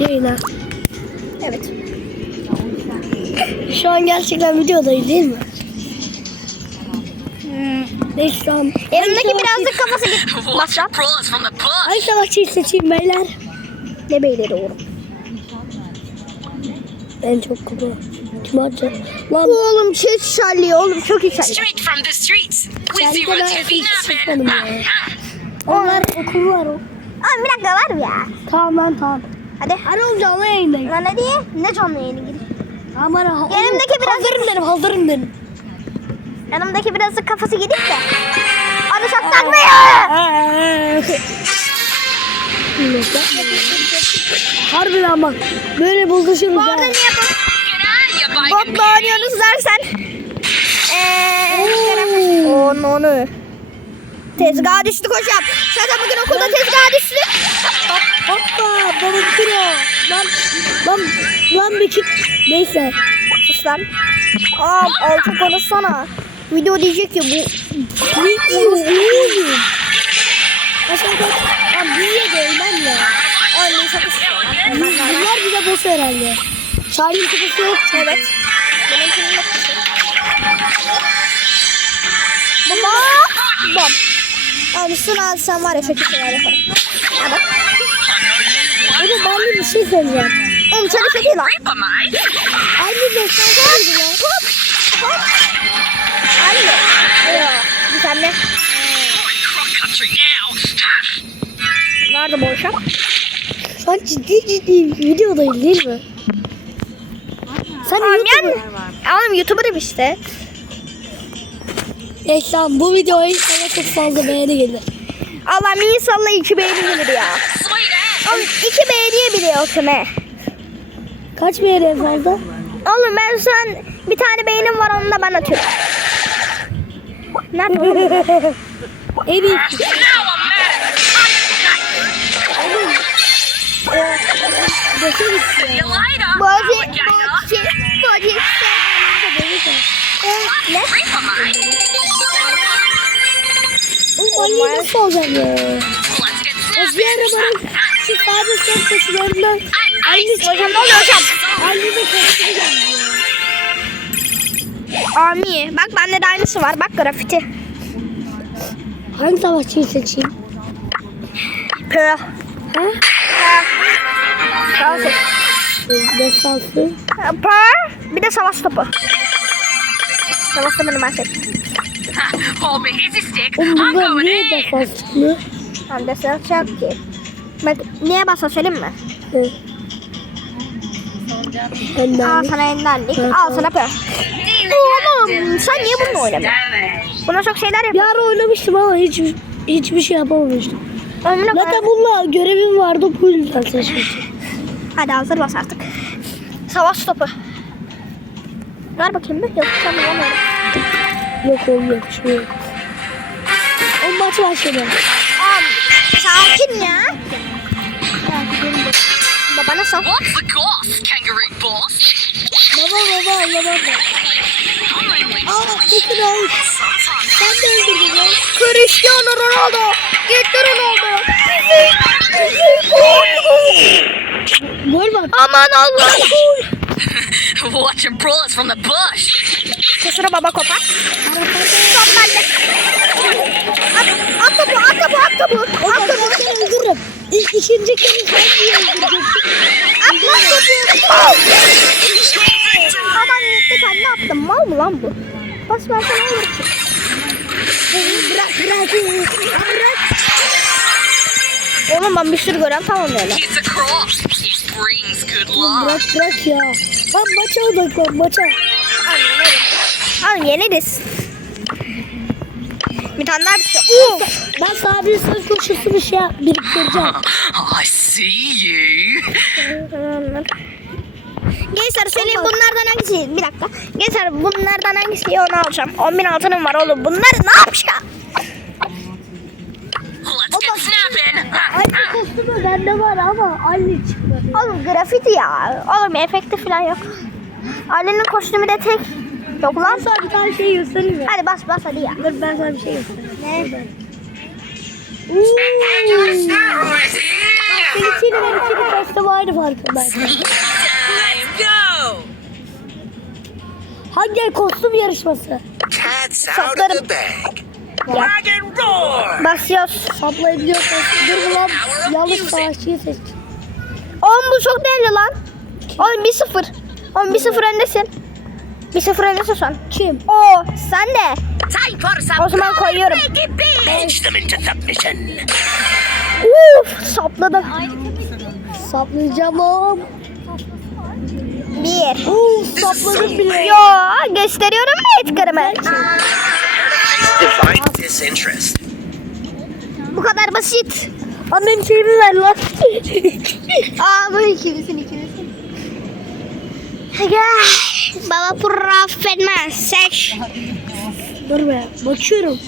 Yayına. Evet. Şu an gerçekten videodayız değil mi? Hmm. Neyse şu an. Yanımdaki Hangi birazcık kafası git. Masraf. the. Hangi savaşçıyı seçeyim beyler? Ne beyleri oğlum. En çok kupa. Kim atacak? Lan Oğlum şey Charlie oğlum çok iyi Charlie. Straight from the streets. With zero to ya. onlar okul var o. Aa bir dakika var ya. Tamam lan tamam. Hadi. Hadi oğlum canlı yayındayım. Lan ne diye? Ne canlı yayını gir. Aman ha. Yanımdaki biraz- Hazırım dedim hazırım dedim. Yanımdaki birazcık kafası gidip de. Adı çok takmıyor. Harbiden bak. Böyle buluşuruz Bu arada niye bu? Get out of here, Bot biting mu oynuyorsunuz dersen. Eee. Onu onu. Tezgaha düştü koşam. Zaten bugün okulda tezgaha düştü. Hoppa baba kiro. Lan lan lan bir çık. Neyse. Sus lan. Aa, altı konuşsana. Video diyecek ki bu. Ne oluyor? Aşağıda. Lan büyüye de ölmem ya. Anne şakası. Bunlar bize boş herhalde. Charlie'nin kafası yok. Evet. Benimkinin de Baba. Bom. Abi şunu alsam var ya çok iyi şeyler yaparım. Ha bak. Hadi ben de bir şey söyleyeceğim. Oğlum çok çok iyi lan. Reaper, mate. Aynı destansı lan. Hop. Hop. Anne. Yok. Bir tane. Nerede bu uşak? Şu an ciddi ciddi videodayız değil mi? Sen. YouTube'u... Oğlum YouTuber'ım işte. Neyse lan bu videoya sana çok fazla beğeni gelir. Allah'ım inşallah iki beğeni gelir ya. Oğlum iki beğeniye biliyorsun he. Kaç beğeni en fazla? Oğlum ben şu an bir tane beğenim var onu da ben atıyorum. Nerede oğlum? later, Body, body, body. Ne? Manyağı nasıl olacak ya? O diğer arabanın şu sağda son koşularından aynı Hocam ne oluyor hocam? aynı da koşuyor. Ami. Bak bende de aynısı var. Bak grafiti. Hangi savaşçıyı seçeyim? Pearl. Ha? Pearl. Destansı. Pearl. Bir de savaş topu. Savaş topunu ben seçtim. Hold me, here's your stick. I'm going in. defans çıkmıyor? Tamam destek yok ki. Bak niye basa söyleyeyim mi? De Al sana enderlik. Al sana Pearl. Oğlum sen niye bununla oynamıyorsun? Buna çok şeyler yapıyorsun. ara oynamıştım ama hiç hiçbir şey yapamamıştım. Ömrüne Zaten bununla görevim vardı bu yüzden seçmiştim. Hadi hazır bas artık. Savaş topu. Ver bakayım bir. Yok sen bulamıyorum. Yok oğlum yok şey yok. O maç başladı. Am, sakin ya. Babana sor. What's the goss, kangaroo boss? Baba baba ben. Only Aa sakın ol. Sen de öldürdün lan. Cristiano Ronaldo. Gitti Ronaldo. Gol bak. Aman Allah. Watching bullets from the bush. Kusura baba kopar. Top bende. At, at topu, at topu, at topu. At topu. seni öldürürüm. İlk ikinci kere sen niye öldüreceksin? At lan topu. Aman gitti kendi attım. Mal mı lan bu? Bas versene olur ki. Bırak bırak. Bırak. Oğlum ben bir sürü gören good luck. Bırak bırak ya. Lan maça odaklan maça. Al yeniriz. Bir tane daha bir şey. Uf. Ben sana bir söz koşusu bir şey biriktireceğim. I see you. Gençler söyleyeyim bunlardan hangisi? Bir dakika. Gençler bunlardan hangisi onu alacağım. 10 bin altınım var oğlum. Bunları ne yapacağım? Let's get snapping. Aynı kostümü bende var ama aynı çıkmadı. Oğlum grafiti ya. Oğlum efekti falan yok. Ali'nin kostümü de tek. Yok lan. Sana bir tane şey göstereyim ya. Hadi bas bas hadi ya. Dur ben sana bir şey göstereyim. Ne? And. Benimkiyle benimkiyle kostüm aynı farkındayım. Let's go. Hangi el kostüm yarışması? Saplarım. bag. Dragon roar. Basıyoruz. Saplayabiliyorsan. Dur ulan yanlış savaşçıyı seç. Oğlum bu çok değerli lan. Oğlum 1-0. Oğlum 1-0 öndesin. 1-0 öndesin şu an. Kim? Oo sen de. Time for some O zaman koyuyorum. Launch them into submission. Uf sapladım. Saplayacağım oğlum. Bir. Uf sapladım bile. Yo gösteriyorum mu etkarımı? Bu kadar basit. Annem şeyini ver lan. Aa bu ikimizin ikimizin. Gel. Baba professional seç. Dur be bakıyorum.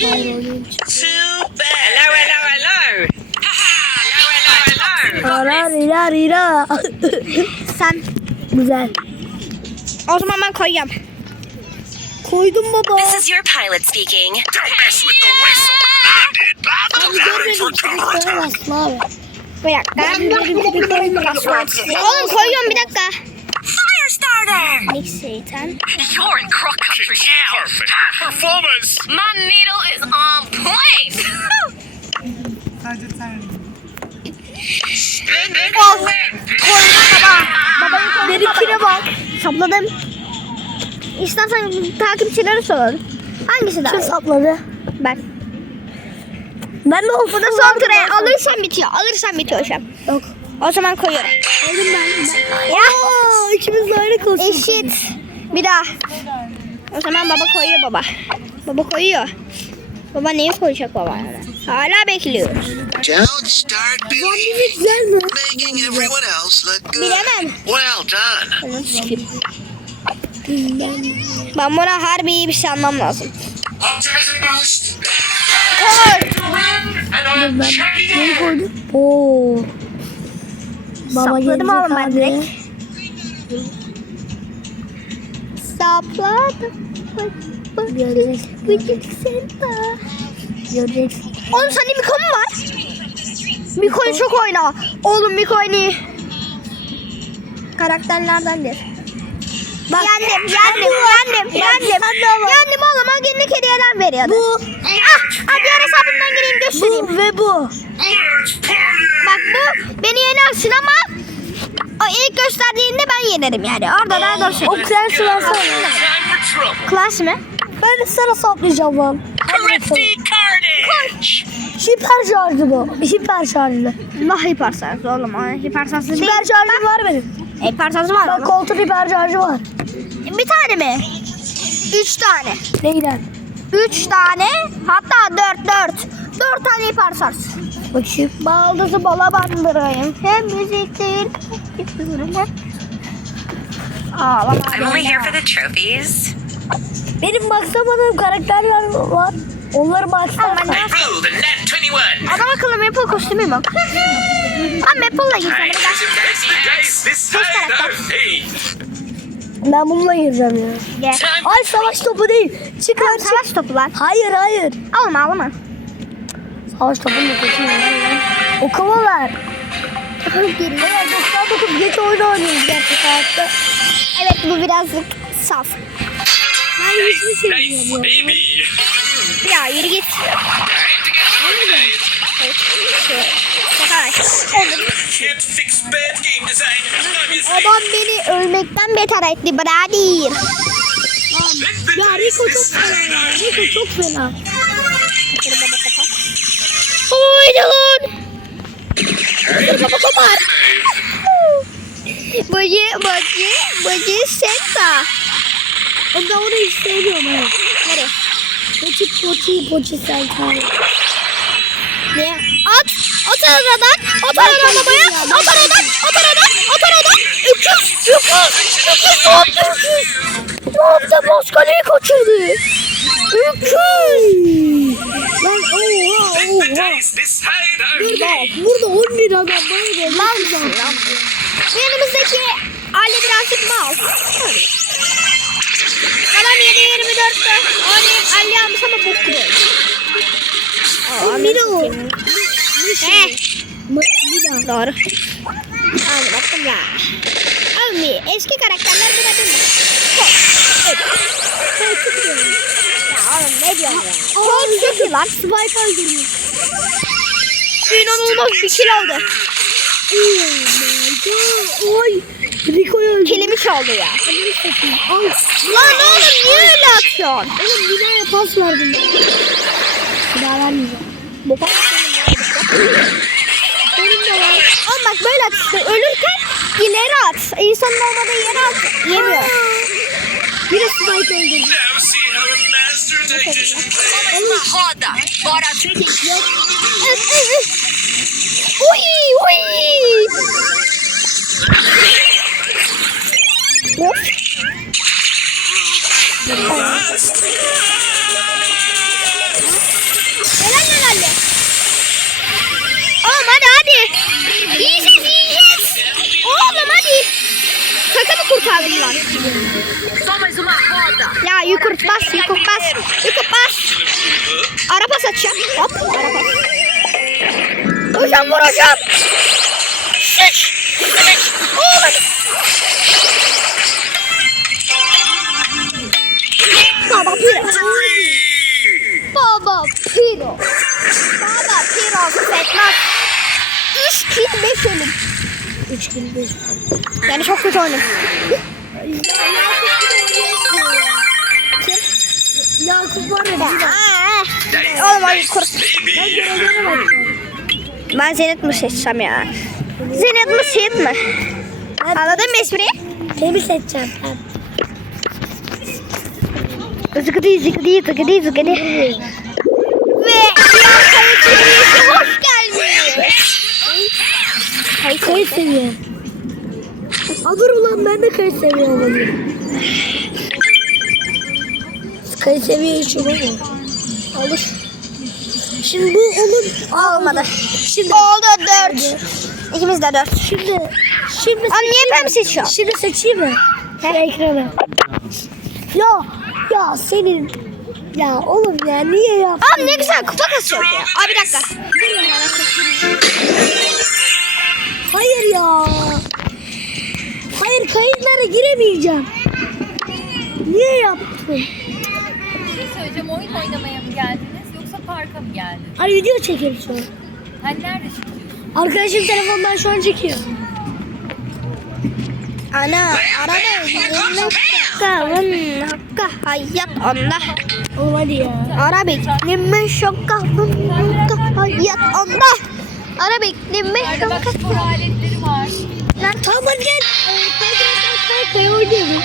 Bad. Hello, hello, hello. hello, hello, hello. Ara rira rira. Sen. Güzel. O zaman ben koyuyorum. Koydum baba. This is your pilot speaking. Don't mess with the whistle. Landed by the Abi preparing for görmedim. abi. Bir dakika. Oğlum koyuyorum bir dakika. Fire starter. Satan. You're in croc country now. Perfect. Performance. My needle is on point. Spin it. Of. Koydum baba. Benimkine bak. Sapladım. İstersen takipçilere soralım. Hangisi daha Kim sapladı? Ben. Ben de olsun. Bu da son tura. Alırsan bitiyor. Alırsan bitiyor şu an. Yok. O zaman koyuyorum. Aldım ben. ben. Ya. Aa, ikimiz de aynı kostüm. Eşit. Bir daha. O zaman baba koyuyor baba. Baba koyuyor. Baba neyi koyacak baba? Hala bekliyoruz. Don't start güzel mi? Making everyone else look good. Bilemem. Well done. Onu sikeyim. Ben buna harbi iyi bir şey almam lazım. Optimism boost. Koy. And I'm checking Neyi in. koydun? Oo. Baba Sapladım oğlum ben direkt. Sapladım. Görecek. Gıcık senta. Göreceksin. Oğlum sende Miko mu var? Miko'yu çok oyna. Oğlum Miko en iyi. Karakterlerdendir. Bak. Yendim, yendim, yendim, yendim. Yendim oğlum o günlük hediyeler veriyordu. Bu. Diğer hesabımdan gireyim göstereyim. Bu ve bu. Bak bu beni yenersin ama o ilk gösterdiğinde ben yenerim yani. Orada daha doğrusu. O Clans'ı versene. Time for trouble. Klas mı? Ben de sana saplayacağım lan. Hiper şarjı bu. Hiper şarjlı. Allah hipersans oğlum. o Hipersans değil. Hiper şarjı var benim. Hipersans var Bak oğlum. koltuğun hiper şarjı var. Bir tane mi? Üç tane. Neyden? Üç tane. Hatta dört dört. Dört tane hipersans. Bakayım. Baldızı bala bandırayım. Hem müzik değil. Ağlama. I'm only here for the trophies. Benim maksamadığım karakterler var. Onları Ama 21. Adam akıllı Maple kostümü bak. Ben Maple'la gitsem. Ben bununla gireceğim ya. Gel. Ay savaş topu değil. Çık Tamam, çık. savaş topu lan. Hayır hayır. Alma alma. Savaş topunla kaçıyor lan. O kovalar. Evet 99 geç oyunu oynuyoruz gerçek hayatta. Evet bu birazcık saf. Ben hiçbir şey bilmiyorum. baby. Ya yürü git. Time Adam beni ölmekten beter etti the Ya Rico çok fena ya. Rico çok fena. Oydu lan. Get organized. Bacı bacı bacı senta. Ben de onu hiç sevmiyorum. Nereye? Poçi poçi poçi sen tanrı. At. At aradan. At aradan arabaya. At aradan. At aradan. At aradan. Öküz. Öküz. Öküz ne yaptı öküz? Ne yaptı? Moskaleyi kaçırdı. Öküz. Lan oha oha. Burada, burada 10 bin adam var. Lan lan. Yanımızdaki Ali birazcık mal. Adam 7-24'te oynayıp Ali almış ama bok gibi. Miro. Ma- Bir daha. Doğru. Hadi bakalım ya. Abi eski karakterler buna değil mi? Evet. Ya oğlum ne diyorsun ya? Çok iyi lan. Spike öldürmüş. İnanılmaz bir kill aldı. Oh my god. Oy. Rico'yu öldürdü. Kilimi çaldı ya. Satayım. Al. Lan oğlum niye öyle atıyorsun? Oğlum Lina'ya pas verdim. Bir daha vermeyeceğim. Bu pas Benim de var. Oğlum bak böyle at. Ölürken ileri at. İnsanın olmadığı yere at. Yemiyor. Yine Spike öldürdü. Now see how a master tactician plays. Uma roda. Bora Uy uy. Of. Roda. Ya yukurt bas yukurt bas. Yukurt bas. Araba satacağım. Hop araba. Hocam vur hocam. Sıç. Sıç. Oğlum. Baba piro. Baba piro. Baba piro fetmez. 3 kill 5 ölüm. 3 kill 5. Yani çok kötü oynadım. Yakup var ya. Oğlum hadi kur. Baby. Ben Zenit mi seçsem ya? Zenit mi Seyit mi? Anladın mı espriyi? Seni seçeceğim. Zıkıdı zıkıdı zıkıdı zıkıdı. Ve Çevirisi hoş gelmiş. Kayıt seviye. Ben de kayıt seviye alayım. Kayıt seviye şu mu? Alır. Şimdi bu olur. Olmadı. Şimdi Oldu dört. İkimiz de dört. şimdi şimdi Ama niye ben mi seçiyorum? Şimdi seçeyim mi? Şu ekranı. Ya ya senin ya oğlum ya niye ya? Abi ne güzel kupa kasıyor ya. Abi bir dakika. Hayır ya. Hayır kayıtlara giremeyeceğim. Niye yaptın? Bir şey söyleyeceğim. Oyun oynamaya mı geldiniz yoksa parka mı geldiniz? Hani video çekiyorum şu an. Hani nerede çekiyorsun? Arkadaşım telefondan şu an çekiyor. Ana araba yirmi kavun hakka hayat onda. Oğlum hadi ya. Araba yirmi şokka hakka hayat yirmi Nerede bak şokka. spor aletleri var. Tamam hadi gel. Ee, kay kay oynayalım.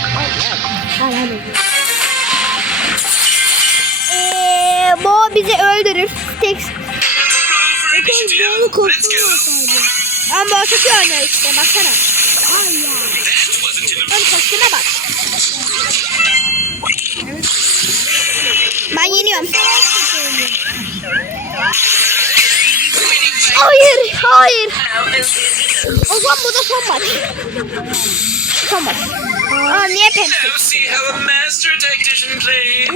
Eee bu bizi öldürür. Tek. Go. sadece. Ama bu çok iyi oynuyor işte baksana. Ay ya. Ön koşuna bak. Ben yeniyorum. Hayır, hayır. O zaman bu da son maç. Son maç. Aa, niye pem? Now see how a master tactician plays.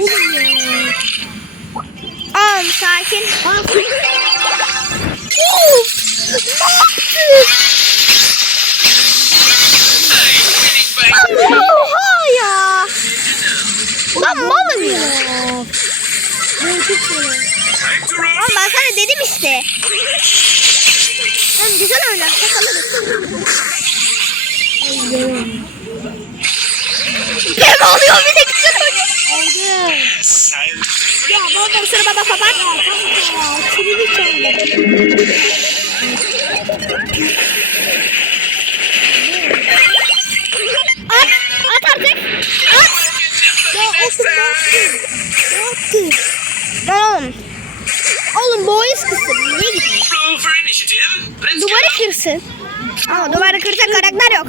Oğlum sakin. Uf, ne yaptın? Oha ya. Lan malım ya. Ben çok Oğlum ben sana dedim işte. Lan güzel oynarsak alırız. Pem alıyor bir de güzel oynuyor. Silent. Ya baba sıra baba kapat. Ya kilimi çaldı. At, at artık. At. Ya otur ne yaptın? Lan oğlum. Bu oyun kısır. Niye gidiyor? Duvarı kırsın. Ama duvarı kıracak karakter yok.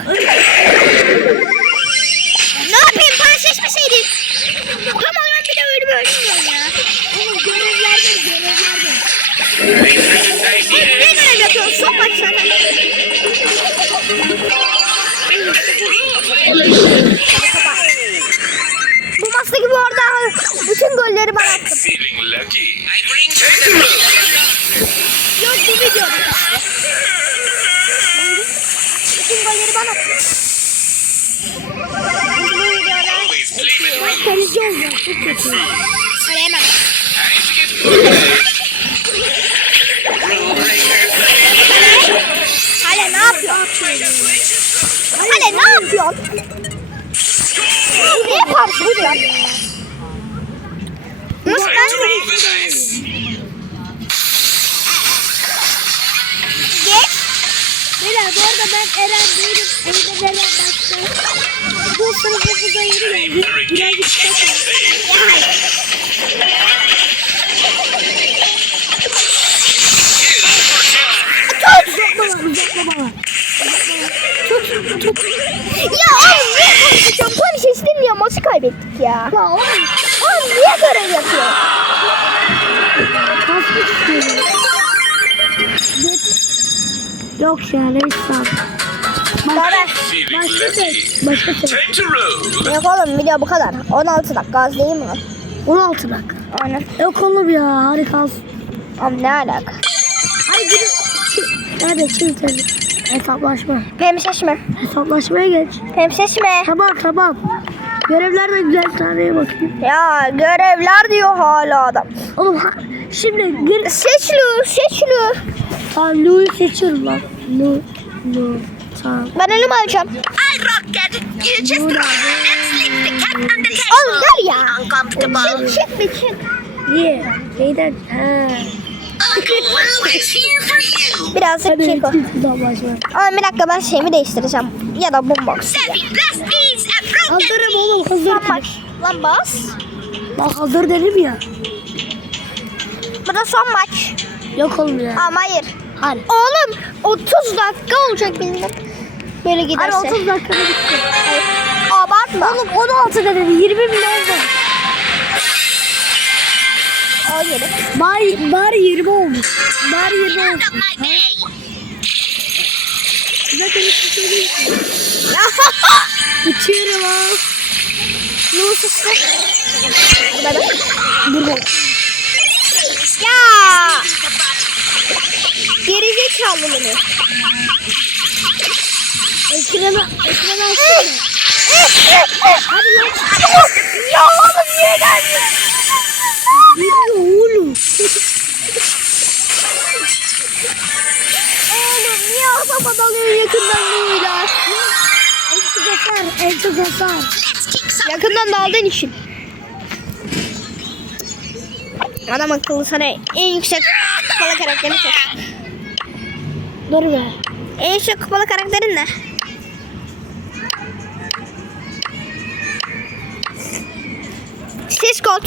ne yapayım? Paraşleşmeseydin. Tam Hale ne yapıyorsun? Niye karşı vuruyorsun? Nasıl dice. Geç. Beyler bu arada ben Eren değilim. Evde Eren baktı. Bu sınıfımıza yeni geldi. Birazcık şaka. Uzaklama var, uzaklama var. Ya oğlum niye konuşuyorsun? Polis istemiyor maçı kaybettik ya. Ya oğlum. Oğlum niye görev yapıyor? Kasmak istiyorum. Yok ya neyse abi. Başka lucky. şey. Başka şey. To roll. Yok oğlum video bu kadar. 16 dakika az değil mi? 16 dakika. Aynen. Yok oğlum ya kalsın. Oğlum ne alaka? Hadi gidin. Çi- Hadi çift hadi. Hesaplaşma. Benim seçme. Hesaplaşmaya geç. Benim seçme. Tamam tamam. Görevler de güzel taneye bakayım. Ya görevler diyor hala adam. Oğlum ha, şimdi gir. Seçlu, seçlu. Tamam Lou'yu seçiyorum lan. Lu, Lu. Tamam. Ben ölüm alacağım. I rocket. You just and slip the cat on the Oğlum table. gel ya. Uncomfortable. Çık çık çık. Niye? Neyden? Ha. Uncle Lou is here. Birazcık Hadi çık o. çift hesaplaşma. Ama bir dakika ben şeyimi değiştireceğim. Ya da broken Hazırım oğlum hazır. Lan bak. Lan bas. Bak hazır dedim ya. Bu da son maç. Yok oğlum ya. Ama hayır. Hadi. Oğlum 30 dakika olacak benim. Böyle giderse. Hadi 30 dakikada bitti. Hayır. Abartma. Oğlum 16 dedim 20 bile oldu. O yeri. Bari, bari 20 oldu. Bari 20 oldu. out of my way. Zaten hiçbir şey değil. Uçuyorum ha. Yusuf. Burada. Dur bak. Ya. Gerizekalı beni. Ekranı, ekranı açsana. Hadi lan. Ya oğlum niye geldin? Yakından böyle? En çok hasar, en çok hasar. Yakından daldığın için. Adam akıllı sana en yüksek kupalı karakterini seç. Dur be. En yüksek kupalı karakterin ne? Ses kod.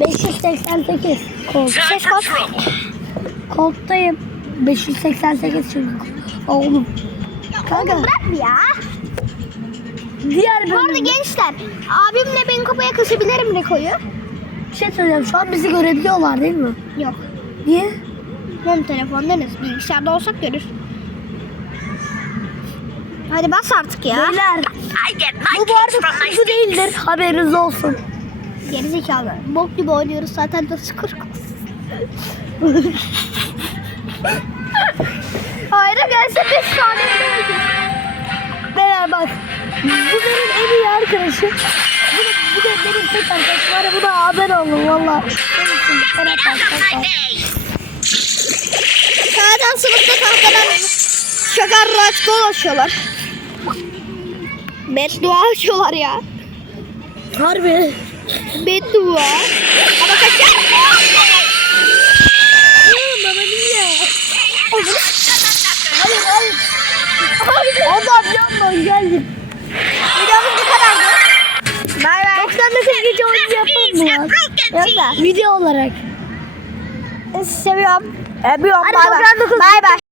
588 kol. Time Ses kod. Kolttayım. 588 çünkü. Oğlum. Kanka. Bırak bir ya. Diğer Bu arada bölüm. gençler abimle ben kupaya kasabilirim Reko'yu. Bir şey söyleyeceğim. Şu an bizi görebiliyorlar değil mi? Yok. Niye? Hem telefondanız. Bilgisayarda olsak görür. Hadi bas artık ya. Beyler. Bu bu arada kurgu değildir. Haberiniz olsun. Gerizekalı. Bok gibi oynuyoruz zaten nasıl kurgusuz. Hayra gelse 5 saniye ölecek. Beyler bak. Bu benim en iyi arkadaşım. Bu da, bu da benim tek arkadaşım. Var ya bu da haber olun valla. Zaten sınıfta tahtadan şaka raç dolaşıyorlar. Beddua açıyorlar ya. Harbi. Beddua. Ama kaçar. Oğlum baba niye? Hayır hayır. Adam yapma geldim. Videomuz bu kadardı. Bay bay. 99 gece oyunu yapalım mı Yok da. Video olarak. Seviyorum. Hadi Bay bay. 99 Bay bay.